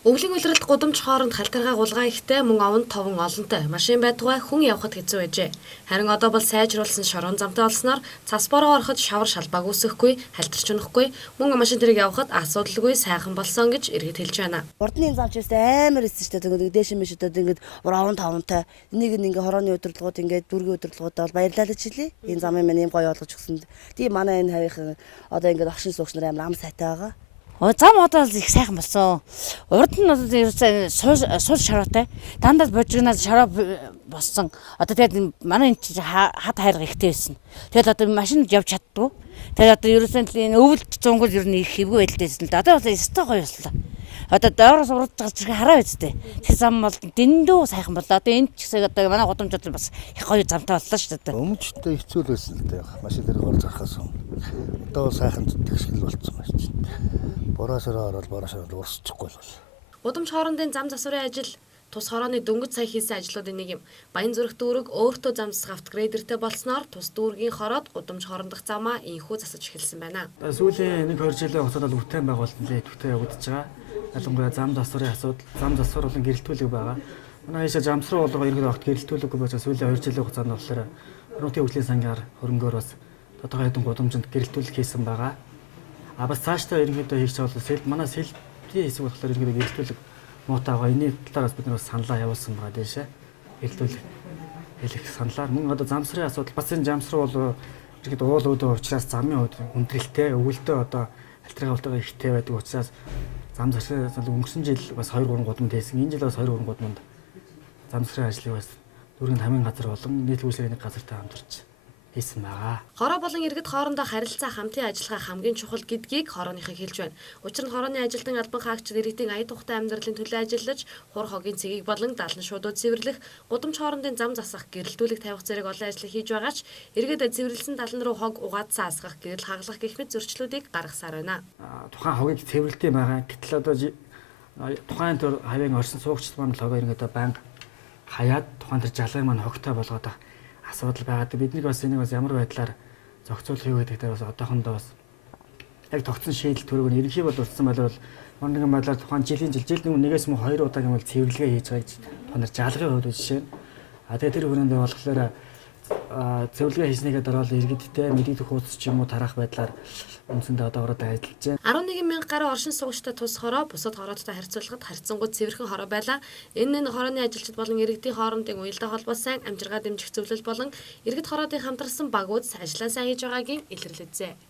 Өвлийн улиралд гудамж хооронд халтаргаа гулгаа ихтэй мөн овонд товон олонтой машин байтугай хүн явахад хэцүү байжээ. Харин одоо бол сайжруулсан шорон замтай болсноор цас бороо ороход шавар шалбааг үүсэхгүй, халтарч унахгүй, мөн машин тэрэг явахад асуудалгүй сайхан болсон гэж иргэд хэлж байна. Урдны замч өстэй амар эссэн шүү дээ. Дээш мишүүдэд ингээд овон товонтой. Энийг ингээ хорооны өдөрлгүүд ингээд дүүргийн өдөрлгүүд бол баярлалаа ч хэлээ. Энэ замын маань ийм гоё олгож өгсөн. Тийм манай энэ хавийнхан одоо ингээд огшин суугч нар амар ам сайтай байгаа. Зам одоо их сайхан болсон. Урд нь ерөөсөө суул шороотой. Дандаа божигнаас шороо боссон. Одоо тэгээд манай энэ хад хайрга ихтэй байсан. Тэгээд одоо машин явж чаддгүй. Тэгээд одоо ерөөсөө энэ өвөлд зунгал ер нь их хэвгүй байдалтэйсэн л да. Одоо бол өстой гоё боллоо. Одоо доороос урд гарч ирэх хараа үстэй. Тэр зам бол дэндүү сайхан боллоо. Одоо энэ ч гэсэн одоо манай гудамжууд бас их гоё замтай боллоо шүү дээ. Өмчтэй хэцүү л байсан л дээ. Машин дээр гол зархаас. Одоо сайхан тэгшгэл болцсон байна ч. Бороосороо ороод бороосороо урсчихгүй бол. Гудамж хоорондын зам засварын ажил тус хорооны дөнгөж сая хийсэн ажлуудын нэг юм. Баян зүрх дүүрэг өөртөө зам засах автогрейдертэй болсноор тус дүүргийн хороод гудамж хоорондох замаа инхүү засаж эхэлсэн байна. Сүүлийн 1-2 жилийн хугацаанд бүтээн байгуулалт нэлээд идэвхтэй явагдаж байгаа. Ялангуяа зам засварын асуудал, зам засвар болон гэрэлтүүлэг байгаа. Манай ийшээ замсруу болгоо иргэд огт гэрэлтүүлэггүй байж сүүлийн 2 жилийн хугацаанд болохоор Орнотын хөгжлийн сангаар хөрөнгөөр бас тодорхой хэдэн гудамжинд гэрэлтүүлэг хийсэн байгаа. Бас цаашдаа ерөнхийдөө хийж байгаа бол манай сэлбэрийн хэсэг болохоор ерөнхийдөө гэрэлтүүлэг муутайгаа энэний талаараас бид нар саналаа явуулсан байгаа дэшээ. Гэрэлтүүлэг хэлэх саналаар мөн одоо замсрын асуудал бас энэ замсруу бол ерөнхийдөө уул өөдөө учраас замын өндөрлөлттэй өвөлдөө одоо альтрага болтойгоо ихтэй байдаг учраас зам засварын өнгөрсөн жил бас 2-3 гудамд хийсэн. Энэ жил бас 2-3 гудамд зам засварын ажлыг бас дүүргийн хамгийн газар болон нийт үйлчлэгээний газартай хамтарч хийсэн байгаа. Хороо болон иргэд хоорондоо харилцаа хамтын ажиллагаа хамгийн чухал гэдгийг хорооныхыг хэлж байна. Учир нь хорооны ажилтан албан хаагчид иргэдийн ая тухтай амьдралын төлөө ажиллаж, хур хогийн цэгийг болон далан шуудууд цэвэрлэх, гудамж хоорондын зам засах, гэрэлтүүлэг тавих зэрэг олон ажил хийж байгаа ч иргэд цэвэрлсэн далан руу хог угаадсан асгах, гэрэл хаглах гэх мэт зөрчлүүдийг гаргасаар байна. Тухайн хогийг цэвэрлэлтэй байгаа. Гэтэл одоо тухайн төр хавийн орсон суугчд маань хогоо ингээд банк хаяад тухайн төр жалгыг маань хогтой болгоод асуудал байгаад бидний бас энийг бас ямар байдлаар зохицуулах юу гэдэг дээр бас одоохондоо бас яг тогтсон шийдэл төрөг нь ерөнхий бол урдсан байлбал мөн нэгэн байдлаар тухайн жилийн нэгээс мөн 2 удаагийн бол цэвэрлэгээ хийж байгаа гэж тухайн жалгын хувьд жишээ нь тэгээд тэр хүрээндээ болохоор цэвэрлэгээ хийснийгээ дараа л иргэдтэй мэдээлэл хуудас ч юм уу тарах байдлаар үндсэндээ одоо ороод ажиллаж байна. 11,000 гаруй оршин суугчтай тус хороо бусад хороодтой харьцуулахад харьцангуй цэвэрхэн хороо байлаа. Энэ нь хорооны ажилчид болон иргэдийн хоорондын уялдаа холбоо сайн, амжиргаа дэмжих зөвлөл болон иргэд хороодын хамтарсан багууд ажлаа сайн хийж байгаагийн илэрлэжээ.